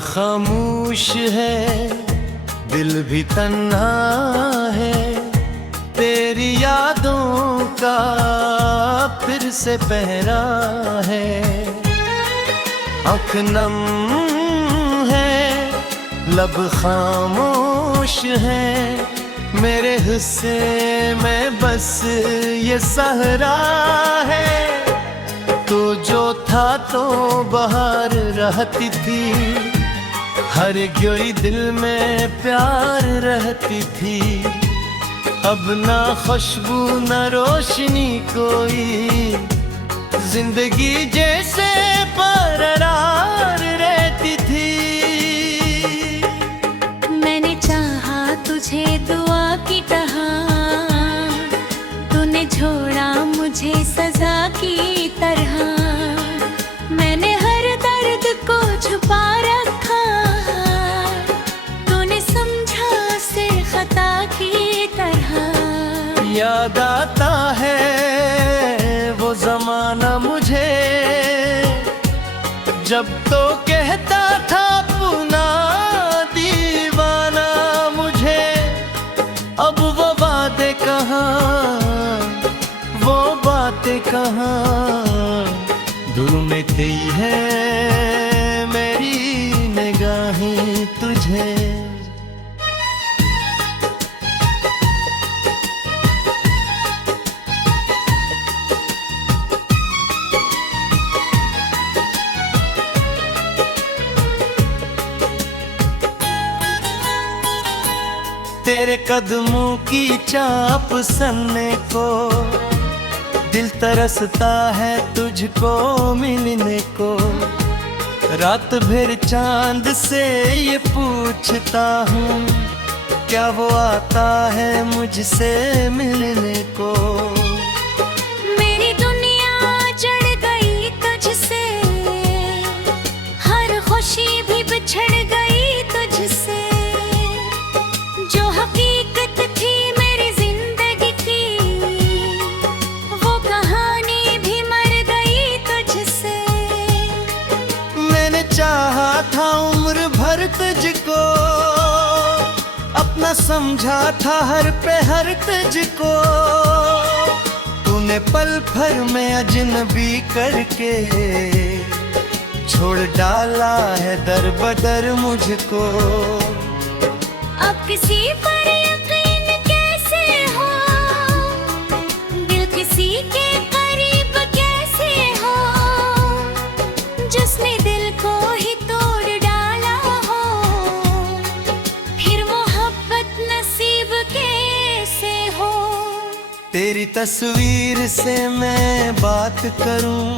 खामोश है, दिल भी तन्हा है, तेरी यादों का फिर से पहरा है। आँख नम है, लब खामोश है, मेरे हिस्से में बस ये सहरा है। तू जो था तो बाहर रहती थी, हर कोई दिल में प्यार रहती थी। अब ना खुशबू ना रोशनी कोई, जिंदगी जैसे बरकरार रहती थी। मैंने चाहा तुझे दुआ की तरह, तूने छोड़ा मुझे सजा की तरह। मैंने हर दर्द को छुपा रखा, तूने समझा सिर खता की तरह। याद आता है वो जमाना मुझे, जब तो कहता था पुना दीवाना मुझे। अब वो बातें कहाँ, वो बातें कहाँ, ढूंढती है मेरी निगाहें तुझे। तेरे कदमों की चाप सन्ने को, दिल तरसता है तुझको मिलने को। रात भर चांद से ये पूछता हूँ, क्या वो आता है मुझसे मिलने को। मेरी दुनिया जड़ गई तुझसे, हर खुशी भी बिछड़ गई तुझसे। जो हकीकत थी मेरी जिंदगी की, वो कहानी भी मर गई तुझसे। मैंने चाहा था उम्र भर तुझको, अपना समझा था हर पहर तुझको। तूने पल भर में अजनबी करके छोड़ डाला है दर बदर मुझको। अब किसी पर यकीन कैसे हो, दिल किसी के करीब कैसे हो, जिसने दिल को ही तोड़ डाला हो। फिर मोहब्बत नसीब कैसे हो। तेरी तस्वीर से मैं बात करूं,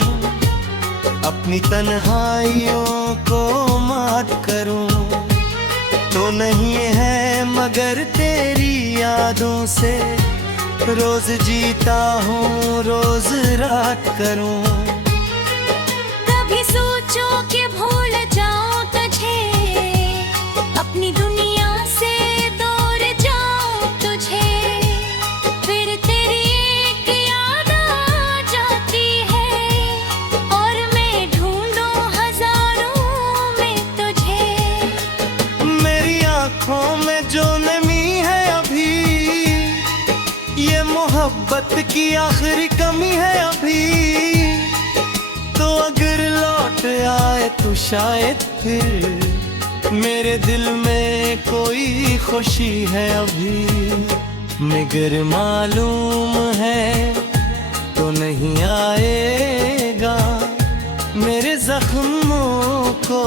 अपनी तन्हाइयों को मात करूं। तो नहीं है मगर तेरी यादों से, रोज जीता हूँ रोज रात करूँ। कभी सोचो कि भूल जाऊं तुझे, अपनी दुनिया से दूर जाऊं तुझे। फिर तेरी एक याद आ जाती है, और मैं ढूंढूं हजारों में तुझे। आँखों में जो नमी है अभी, ये मोहब्बत की आखिरी कमी है अभी। तो अगर लौट आए तो शायद फिर मेरे दिल में कोई खुशी है अभी। मगर मालूम है तो नहीं आएगा, मेरे जख्मों को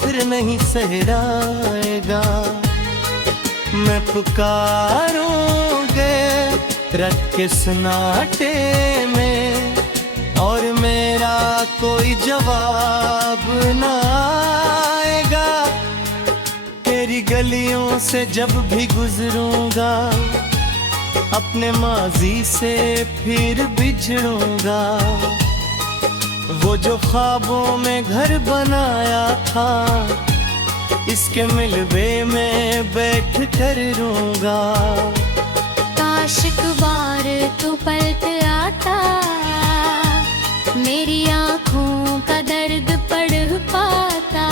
फिर नहीं सहराएगा। मैं पुकारूंगे रात के सन्नाटे में, और मेरा कोई जवाब ना आएगा। तेरी गलियों से जब भी गुजरूंगा, अपने माजी से फिर बिछड़ूंगा। वो जो ख्वाबों में घर बनाया था, इसके मिलवे में बैठ कर रोऊंगा। काश एक बार तू पलट आता, मेरी आँखों का दर्द पढ़ पाता।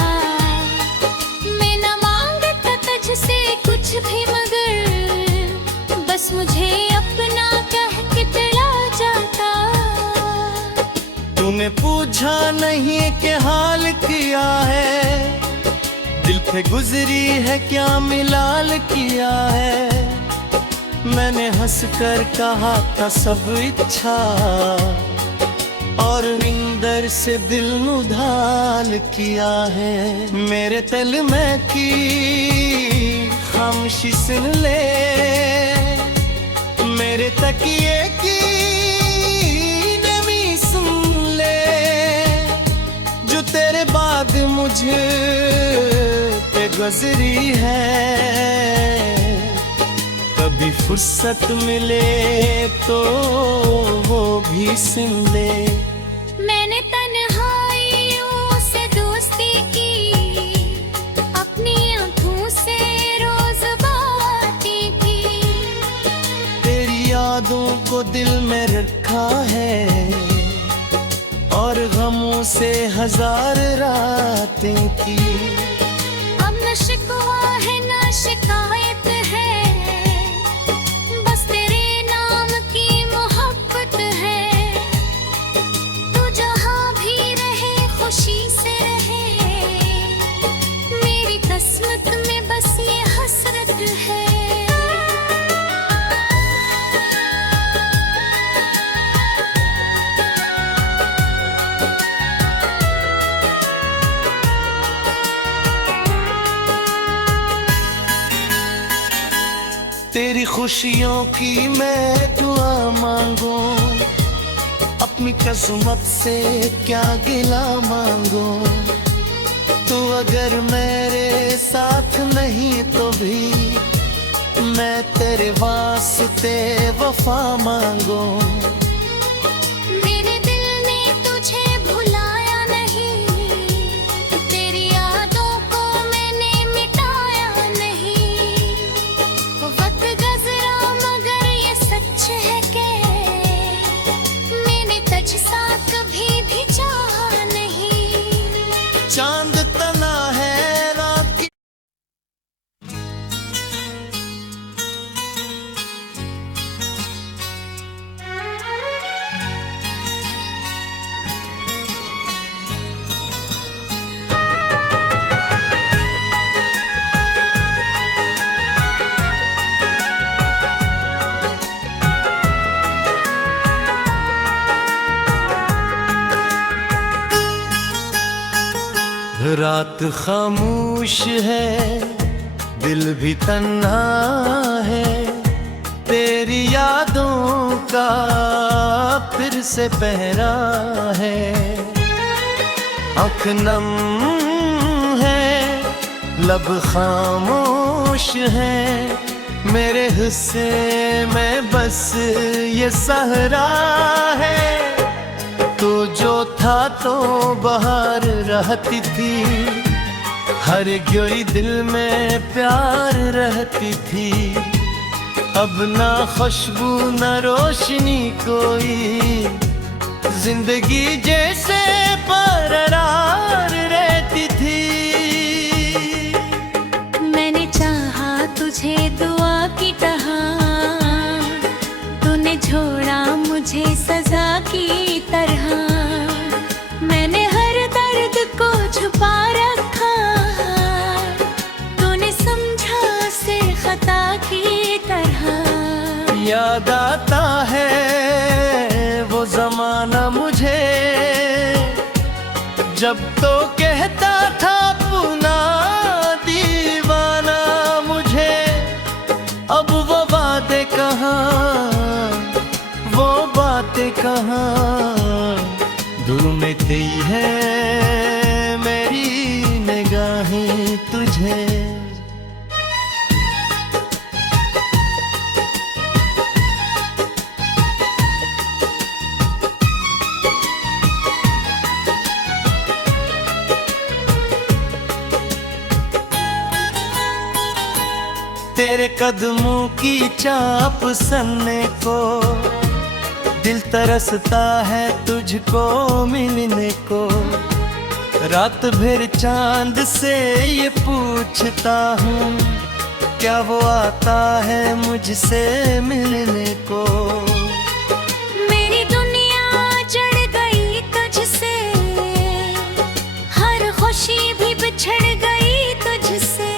मुझे अपना कह के चला जाता। तूने पूछा नहीं कि हाल किया है, दिल पे गुजरी है क्या मिलाल किया है। मैंने हंसकर कहा था सब इच्छा, और इंदर से दिल उधाल किया है। मेरे तल में की खामोशी सुन ले, मेरे तकिए की नमी सुन ले, जो तेरे बाद मुझे पे गुजरी है। कभी फुर्सत मिले तो वो भी सुन ले। मैंने तन्हाइयों से दोस्ती की, अपनी आंखों से रोज बातें की। तेरी यादों को दिल में रखा है, और गमों से हजार रातें की। अब न शिकवा है न शिकायत है, बस तेरे नाम की मोहब्बत है। तू जहाँ भी रहे खुशी से रहे, मेरी किस्मत में बस ये हसरत है। तेरी खुशियों की मैं दुआ मांगू, अपनी किस्मत से क्या गिला मांगू। तू अगर मेरे साथ नहीं तो भी मैं तेरे वास्ते वफा मांगू। मेरे दिल ने तुझे भुलाया नहीं, तेरी यादों को मैंने मिटाया नहीं। वक्त गुजरा मगर ये सच है कि मैंने तुझसा कभी भी चाहा नहीं। चांद तना है रात की, रात खामोश है, दिल भी तन्हा है। तेरी यादों का फिर से पहरा है। आँख नम है, लब खामोश है, मेरे हिस्से में बस ये सहरा है। तो जो था तो बाहर रहती थी, हर कोई दिल में प्यार रहती थी। अब ना खुशबू ना रोशनी कोई, जिंदगी जैसे बरकरार रहती थी। मैंने चाहा तुझे दुआ की तरह, तूने छोड़ा मुझे सजा की तरह। मैंने हर दर्द को छुपा रखा, तूने समझा सिर्फ खता की तरह। याद आता है वो जमाना मुझे, जब तो कहता था पुना दीवाना मुझे। अब वो बातें कहाँ, वो बातें कहाँ, ढूंढती है मेरी निगाहें तुझे। तेरे कदमों की चाप सन्ने को, दिल तरसता है तुझको मिलने को। रात भर चांद से ये पूछता हूँ क्या वो आता है मुझसे मिलने को। मेरी दुनिया जड़ गई तुझसे, हर खुशी भी बिछड़ गई तुझसे।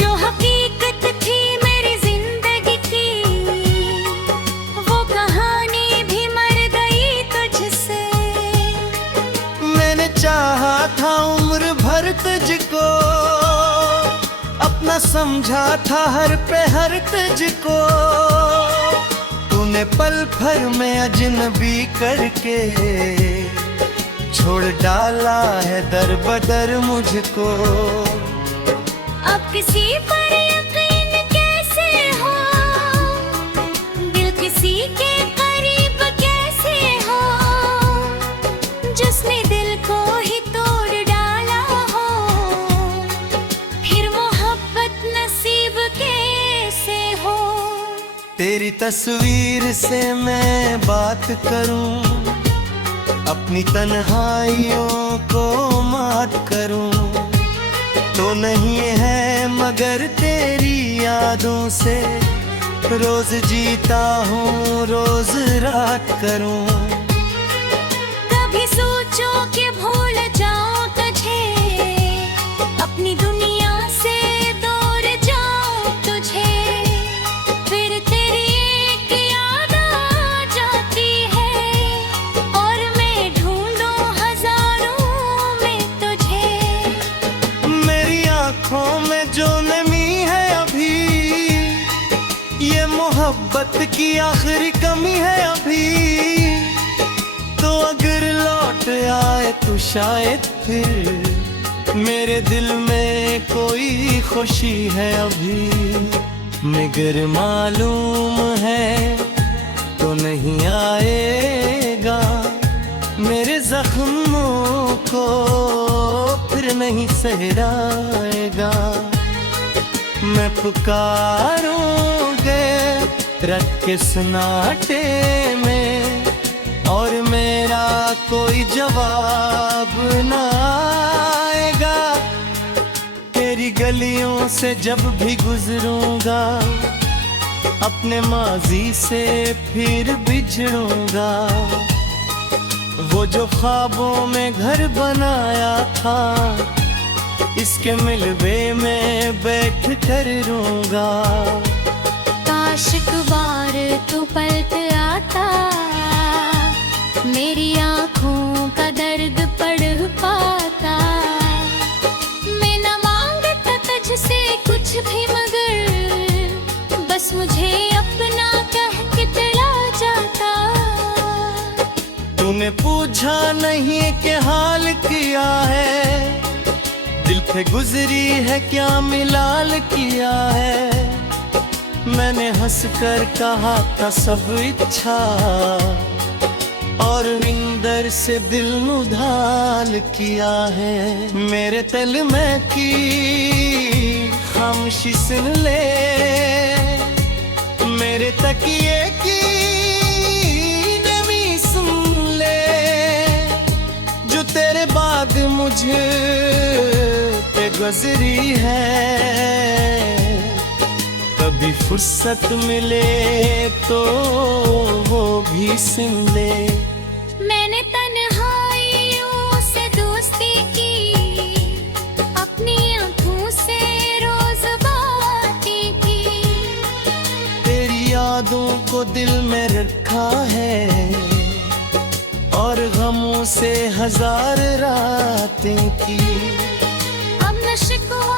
जो हकीकत थी मेरी जिंदगी की, वो कहानी भी मर गई तुझसे। मैंने चाहा था उम्र भर तुझको, अपना समझा था हर पहर तुझको। तूने पल भर में अजनबी करके छोड़ डाला है दर बदर मुझको। अब किसी पर यकीन कैसे हो, दिल किसी के करीब कैसे हो, जिसने दिल को ही तोड़ डाला हो, फिर मोहब्बत नसीब कैसे हो। तेरी तस्वीर से मैं बात करूं, अपनी तन्हाइयों को मात करूं। तो नहीं है मगर तेरी यादों से रोज जीता हूँ, रोज रात करूं। कभी सोचो कि भूल जाऊं तुझे, अपनी दुनिया से दूर जाऊं तुझे। फिर तेरी एक याद आ जाती है, और मैं ढूंढूं हजारों में तुझे। मेरी आंखों में जो नमी है अभी, ये मोहब्बत की आखिरी कमी है अभी। तो अगर लौट आए तो शायद फिर मेरे दिल में कोई खुशी है अभी। मगर मालूम है तो नहीं आएगा, मेरे जख्मों को फिर नहीं सहराएगा। मैं पुकारूंगे रात के सन्नाटे में, और मेरा कोई जवाब ना आएगा। तेरी गलियों से जब भी गुजरूंगा, अपने माजी से फिर बिछड़ूंगा। वो जो ख्वाबों में घर बनाया था, इसके मिलवे में बैठ कर रोऊंगा। काश एक बार तू पलट आता, मेरी आँखों का दर्द पढ़ पाता। मैं न मांगता तुझसे कुछ भी, मगर बस मुझे अपना कह के दिला जाता। तूने पूछा नहीं कि हाल किया है, दिल पे गुजरी है क्या मिलाल किया है। मैंने हंस कर कहा था सब इच्छा, और इंदर से दिल उधाल किया है। मेरे तल में की खामोशी सुन ले, मेरे तकिए की नमी सुन ले। जो तेरे बाद मुझे पे गुजरी है, कभी फुर्सत मिले तो वो भी सुन ले। मैंने तन्हाइयों से दोस्ती की, अपनी आँखों से रोज बातें की। तेरी यादों को दिल में रखा है, और गमों से हजार रातें की। अब न शिकवा